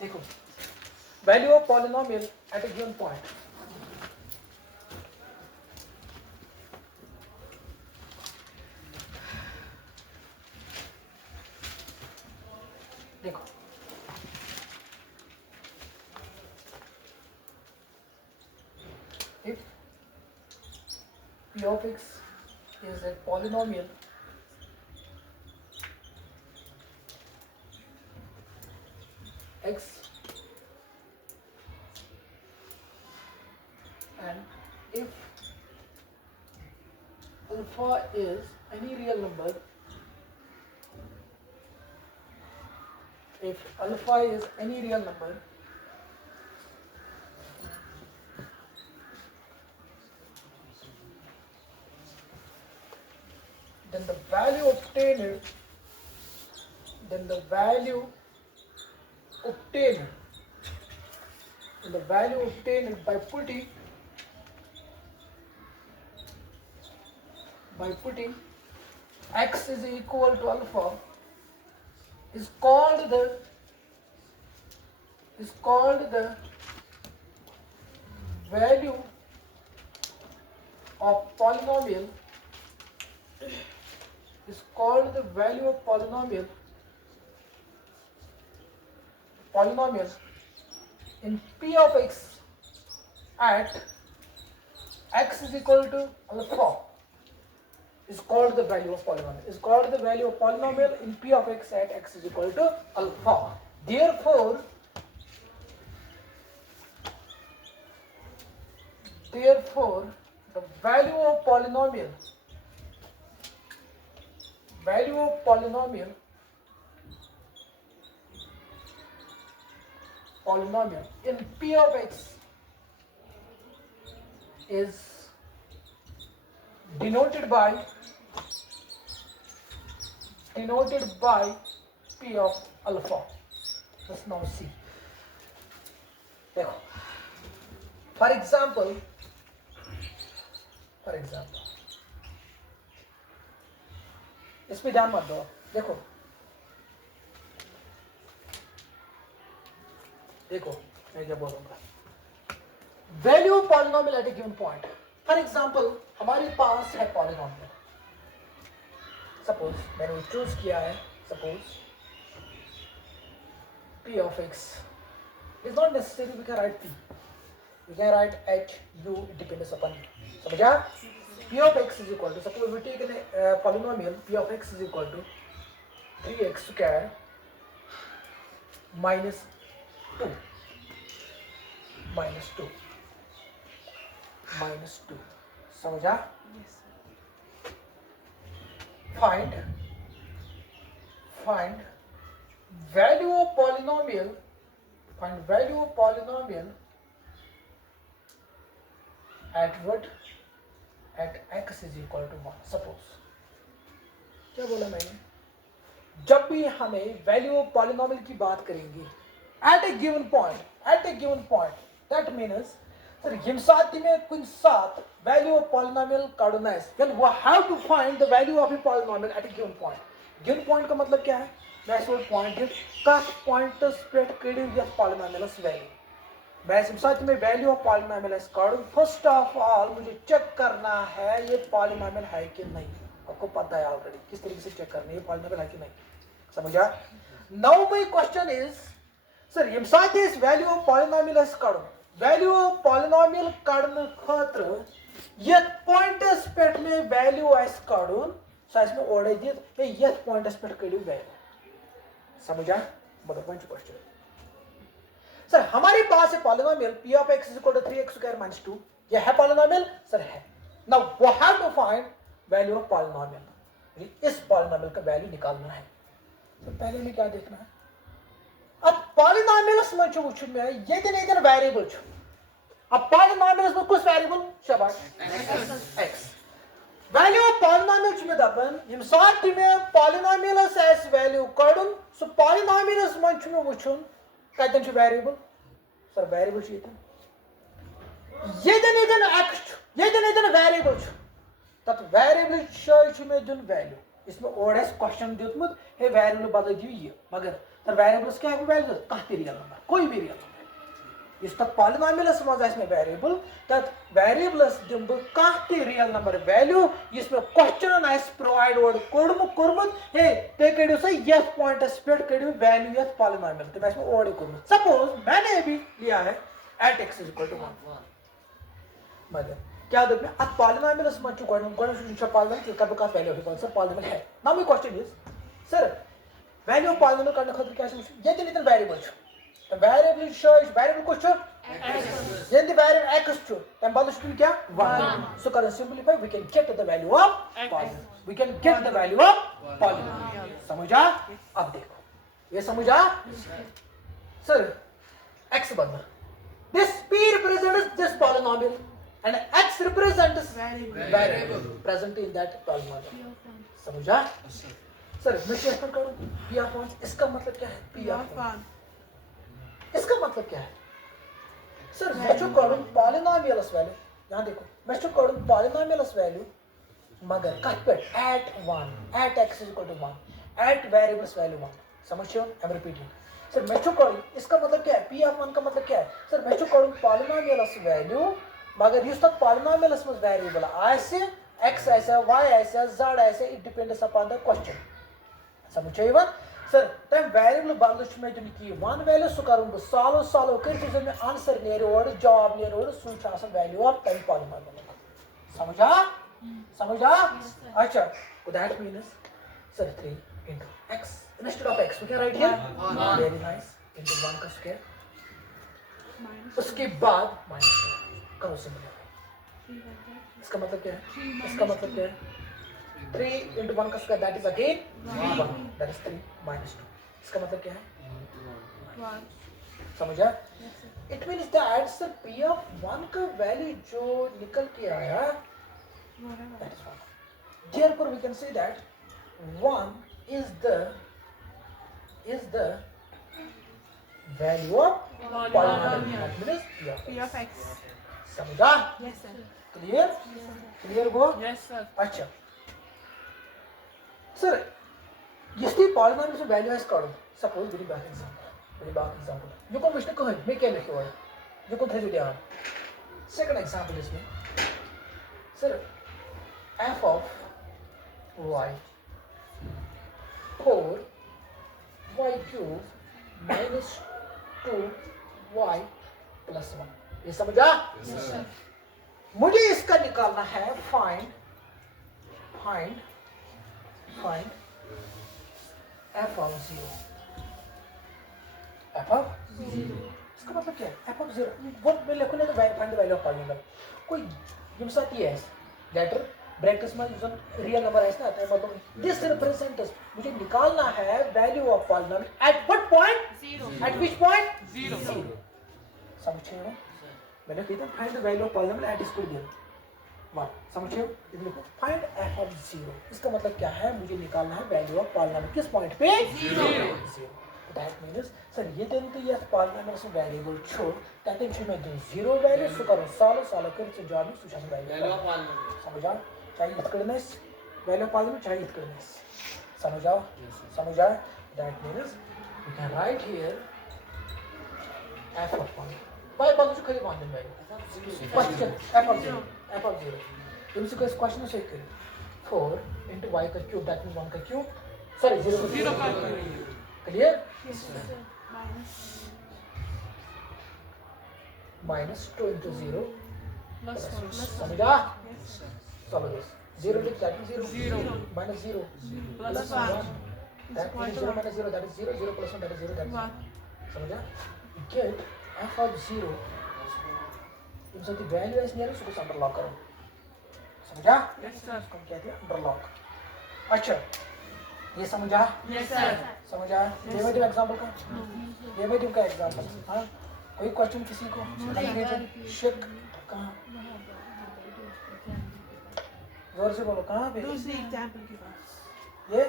देखो value of polynomial at a given point. देखो if p of x is a polynomial x and if alpha is any real number, if alpha is any real number, then the value obtained by putting x is equal to alpha is called the value of polynomial in p of x at x is equal to alpha is called the value of polynomial. In p of x at x is equal to alpha. Therefore, the value of polynomial in p of x is denoted by p of alpha. Let's now see. देखो, for example, इस पे ध्यान मत दो. देखो मैं क्या बोलूंगा. Value of polynomial at a given point. For example हमारे पास है पॉलिनोमियल. सपोज मैंने चूज किया है, suppose p of x is not necessary. We can write p, we can write h, u, it depends upon you. समझा? p of x is equal to, suppose we take a polynomial p of x is equal to 3x square minus 2 समझा? Find value of polynomial at what? At x is equal to 1. Suppose क्या बोला मैंने? जब भी हमें value of polynomial की बात करेंगे at a given point, that means sir यम साथ में कुछ साथ वैल्यू ऑफ पॉलिनोमियल काढना है, then we have to find the value of a polynomial at a given point. Given point का मतलब क्या है? मैं सोच पॉइंट का पॉइंट स्प्रेड करें या पॉलिनोमियल्स वैल्यू. मैं यम साथ में वैल्यू ऑफ पॉलिनोमियल्स काढूं. फर्स्ट ऑफ ऑल मुझे चेक करना है ये पॉलिनोमियल है कि नहीं. आपको पता है ऑलरेडी किस तरीके से चेक करना है ये पॉलिनोमियल है कि नहीं. समझा? Now my question is, sir यम साथ इस वैल्यू ऑफ पॉलिनोमियल्स काढूं. वैल्यू ऑफ पॉलिनोमियल काढने खातिर ये पॉइंट्स पे में वैल्यू आइस काढून साइज में ओढ़े दित ये पॉइंट्स पे कड़ियो वैल्यू. समझा? बोलो कौन सा क्वेश्चन? सर हमारे पास है polynomial p of x is equal to 3x square minus 2. ये है पॉलिनोमियल? सर है. Now we have to find value of polynomial. इस पॉलिनोमियल का वैल्यू निकालना है. तो पहले में क्या देखना है? अब पॉलिनोमियल्स में जो वुचु में ये दिन वेरिएबल छु. अब पॉलिनोमियल्स में कुछ वेरिएबल शाबाश x. वैल्यू ऑफ पॉलिनोमियल में दबन यम साथ में पॉलिनोमियल्स एस वैल्यू काढून सो पॉलिनोमियल्स में छु में वुचुन कतन छु वेरिएबल. सर वेरिएबल छु ये दिन x छु, ये दिन वेरिएबल छु. तत वेरिएबल छु में दिन वैल्यू इसमें और क्वेश्चन दियुतमुत हे वेरिएबल बदल दियो ये मगर तर वेरिएबल्स क्या है वैल्यू कह रियल नंबर कोई भी रियल नंबर इस तक पॉलिनोमियल्स मज आस वेरिएबल तत वेरिएबल्स दिम बह कह रियल नंबर वैल्यू इसमें क्वेश्चन आस प्रोवाइड ओड कोर्मुत हे ते कड़ियो सा यथ पॉइंटस पे कड़ियो वैल्यू यथ पॉलिनोमियल तम आस ओड कोर्मुत सपोज मैंने भी लिया है एट x = 1 मगर क्या दब में अत पॉलिनोमियल्स मच पॉलिनोमियल कब का वैल्यू है सर पॉलिनोमियल है now my question is sir value polynomial करने खतर क्या ये दिन वेरिएबल तो वेरिएबल वेरिएबल कुछ ये वेरिएबल x तम बदल क्या 1 सो कर simplify we can get the value of polynomial we can get the value of polynomial समझा अब देखो ये समझा सर x बदल this p represents this polynomial and x represents variable present in that polynomial समझा sir मैं check करूं p of 1 इसका मतलब क्या है p of 1 इसका मतलब क्या है सर मैं जो करूं पॉलिनोमियल्स वैल्यू यहां देखो मैं जो करूं पॉलिनोमियल्स वैल्यू मगर कट पे at 1 at x = 1 at variables value 1 समझो आई एम रिपीटिंग सर मैं जो करूं इसका मतलब क्या है p of 1 का मतलब क्या है सर मैं जो करूं पॉलिनोमियल्स वैल्यू मगर इस तक पॉलिनोमियल्स में वेरिएबल आसे x आसे y आसे z आसे it depends upon the question समझो ये बात सर तम वेरिएबल बदल में दिन की वन वैल्यू सु करूं बह सॉल्व कर मैं आंसर नेर और जवाब नेर और सु वैल्यू ऑफ तम पॉलिनोमियल समझा अच्छा that means sir 3 into x instead of x we can write here 1 very nice into 1 का स्क्वायर उसके बाद माइनस करो सिंपल इसका मतलब क्या है इसका मतलब क्या है 3 into 1 का square that is again 1 that is 3 minus 2 इसका मतलब क्या है 1 समझा it means that sir p of 1 का वैल्यू जो निकल के आया that is 1 therefore we can say that 1 is the value of polynomial that means p of x समझा yes sir clear go yes sir अच्छा सर इसकी polynomial से value है करो सपोज वेरी बैक एग्जांपल जो को मिस्टेक को है मैं क्या लिखो है जो को थे जो दिया सेकंड एग्जांपल इसमें sir f of y 4 y cube minus 2y plus 1 ये समझा मुझे इसका निकालना है फाइंड f of 0 इसका मतलब क्या है f of 0 वो मैं लिखूंगा तो find the value of polynomial कोई जिम साथ ये है लेटर ब्रैकेट्स में जो रियल नंबर है ना मतलब दिस रिप्रेजेंट्स मुझे निकालना है value of polynomial at what point 0 at which point 0 समझे हो मैंने कहा था find the value of polynomial at इसको दिया वाह समझे हो इधर देखो फाइंड f ऑफ 0 इसका मतलब क्या है मुझे निकालना है वैल्यू ऑफ पॉलिनोमियल किस पॉइंट पे 0 दैट मींस सर ये दिन तो ये पॉलिनोमियल से वेरिएबल छोड़ ताकि मैं दो 0 वैल्यू सो करो सॉल्व कर से जवाब सुशा से वैल्यू ऑफ पॉलिनोमियल समझा चाहिए इतकड़नेस वैल्यू ऑफ पॉलिनोमियल चाहिए इतकड़नेस समझा that means we can write here f of polynomial by बाजू खरी मान दें वैल्यू क्वेश्चन f ऑफ 0 तुमसे कोई क्वेश्चन चेक करें 4 into y का क्यूब दैट मींस 1 का क्यूब सॉरी 0 का क्लियर minus 2 into 0 plus 1 समझा चलो दिस 0 लिख that means 0 minus 0 plus 1 that means 0 minus 0 that is 0 0 plus 1 that is 0 that is 1 समझा get f of 0 इन सब की वैल्यू है नियर उसको अंडरलॉक करो समझा यस सर इसको कहते हैं अंडरलॉक अच्छा ये समझा यस सर समझा डेरिवेटिव एग्जांपल का डेरिवेटिव का एग्जांपल हां कोई क्वेश्चन किसी को शेक कहां जोर से बोलो कहां पे दूसरी एग्जांपल के पास ये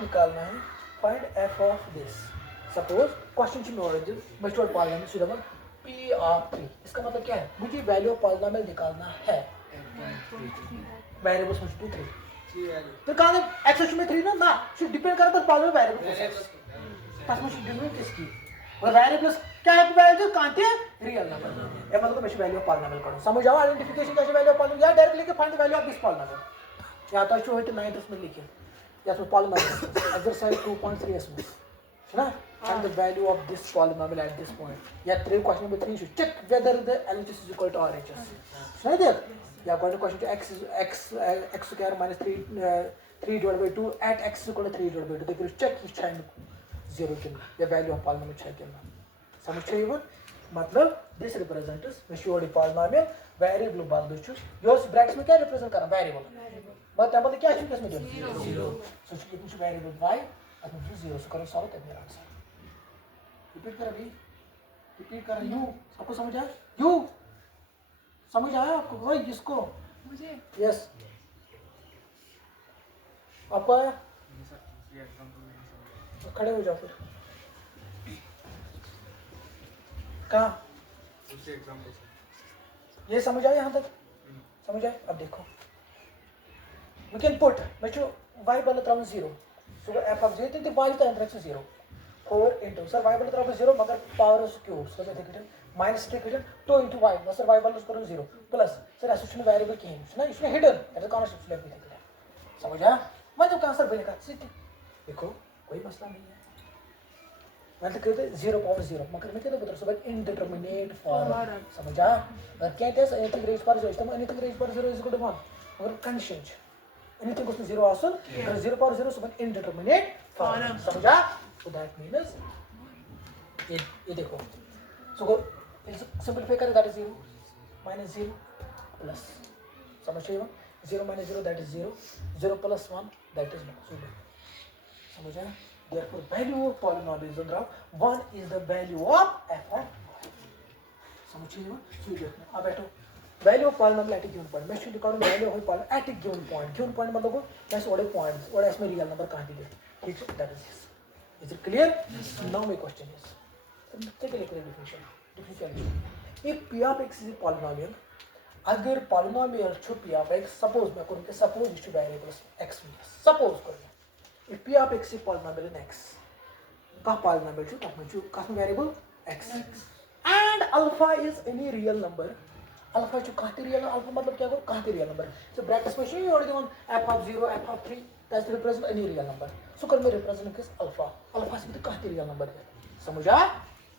निकालना है find f of this suppose question की नॉलेज मस्टर्ड पॉलिनोमियल सीधा p ऑफ 3 इसका मतलब क्या है मुझे वैल्यू ऑफ पॉलिनोमियल निकालना है वेरिएबल्स में 2 3 फिर कहाँ एक्स में 3 ना डिपेंड करता है पॉलिनोमियल वेरिएबल तस में डिफरेंट इसकी और वेरिएबल्स क्या है वैल्यू कहाँ थे रियल नंबर ये मतलब मैं वैल्यू ऑफ पॉलिनोमियल करूं समझ आओ आइडेंटिफिकेशन कैसे वैल्यू ऑफ पॉलिनोमियल या डायरेक्ट लिख के find the value of this polynomial या तो जो है 9th में लिखिए या तो पॉलिनोमियल एक्सरसाइज 2.3 इसमें है ना find the value of this polynomial at this point या question number 3 should check whether the LHS is equal to RHS right there yeah going to question to x square minus 3 divided by 2 at x is equal to 3 divided by 2 तो फिर check इस time 0 के या value of polynomial check करना समझ रहे हो मतलब this represents मैं sure polynomial variable बात दो छु योस ब्रैकेट्स में क्या रिप्रेजेंट करना वेरिएबल बट मतलब क्या छु किसमें 0 सो कितनी छु वेरिएबल y अब 0 से करो सॉल्व करने आंसर रिपीट कर अभी रिपीट कर यू सबको समझ आया यू समझ आया आपको भाई जिसको मुझे यस आपको आया तो खड़े हो जाओ फिर कहाँ ये समझ आया यहाँ तक समझ आया अब देखो we can put मैं जो y बल त्राम 0 so f of 0 तो y का इंटरेक्शन 0 4 into सर y बल त्राम 0 मगर पावर क्यूब सो मैं देखिए माइनस देखिए 2 into y सर y बल करो 0 प्लस सर एसोसिएशन वेरिएबल की है ना इसमें हिडन ऐसा कॉन्सेप्ट लेके देखिए समझ आया मैं जो आंसर बनेगा सीधे देखो कोई मसला नहीं है मतलब कहते 0 पावर 0 मगर मैं कहता बता सब इनडिटरमिनेट फॉर्म समझ आया अगर कहते हैं एनीथिंग रेज पर 0 इस एनीथिंग रेज पर 0 इज इक्वल टू 1 मगर condition anything goes to 0 also because 0 power 0 is an indeterminate form समझा so that means ये देखो so go simplify करें that is 0 minus 0 plus समझिए 0 minus 0 that is 0 0 plus 1 that is 1 so समझा therefore value of polynomial is 1 is the value of f of y समझिए so अब बैठो value of polynomial at a given point मैं शुरू करूँ value of polynomial at a given point मतलब मैं सोडे पॉइंट्स और इसमें रियल नंबर कहाँ दिए ठीक है that is it clear now my question is take a look at the definition if p of x is a polynomial अगर polynomial छो p of x suppose मैं करूँ कि suppose इस variables x में suppose करूँ if p of x is a polynomial in x का polynomial छो तब मैं छो का variable x and alpha is any real number alpha जो कहाँ रियल अल्फा मतलब क्या कहाँ रियल नंबर सो ब्रैकेट्स में शो और given f of 0 f of 3 that's represent any real number so कल में रिप्रेजेंट किस अल्फा अल्फा से तो कहाँ रियल नंबर है समझा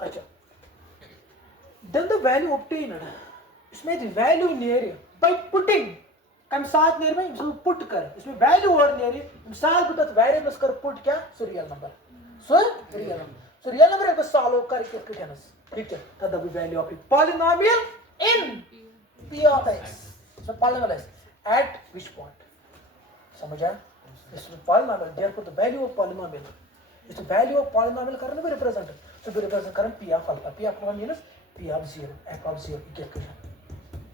अच्छा देन द वैल्यू ऑब्टेन्ड इसमें the value near by putting कम साथ नियर में इसको पुट कर इसमें वैल्यू और नियर मिसाल को तक वेरिएबल्स कर पुट क्या सो रियल नंबर है बस सॉल्व करके कितनस ठीक है तब the value of polynomial in p of x so polynomial x at which point समझा this is polynomial therefore the value of polynomial is the value of polynomial करने में represent so we represent करें p of alpha p of alpha means p of 0 f of 0 get clear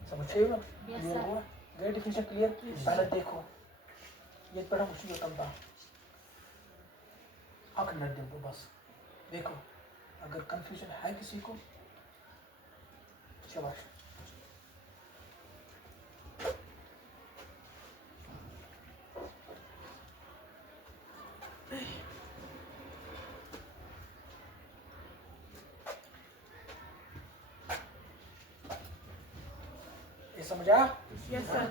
समझे ना clear हुआ ये definition clear पहले देखो ये बड़ा मुश्किल होता था आंख न दे बस देखो अगर कंफ्यूजन है किसी को शाबाश ये समझा? Yes sir.